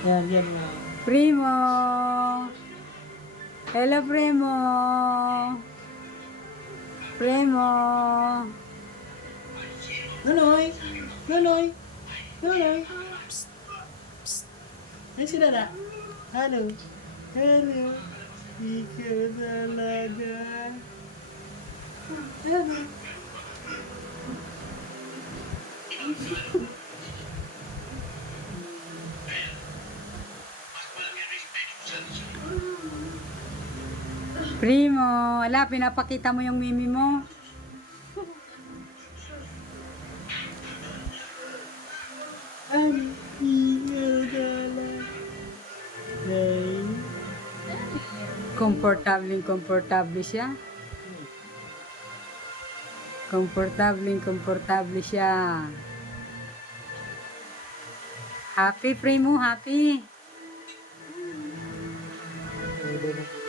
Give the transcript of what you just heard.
Yan, yan nga. Primo! Hello, Primo! Primo! Nonoy! Nonoy! Nonoy! Psst! Psst! Ay, si Dada. Hello. Hello. Ikaw talaga. Hello. Primo! Ala, pinapakita mo yung mimi mo. Ay, ikaw talaga. Ay. Komportable siya. Komportable siya. Happy, Primo, happy. Ay,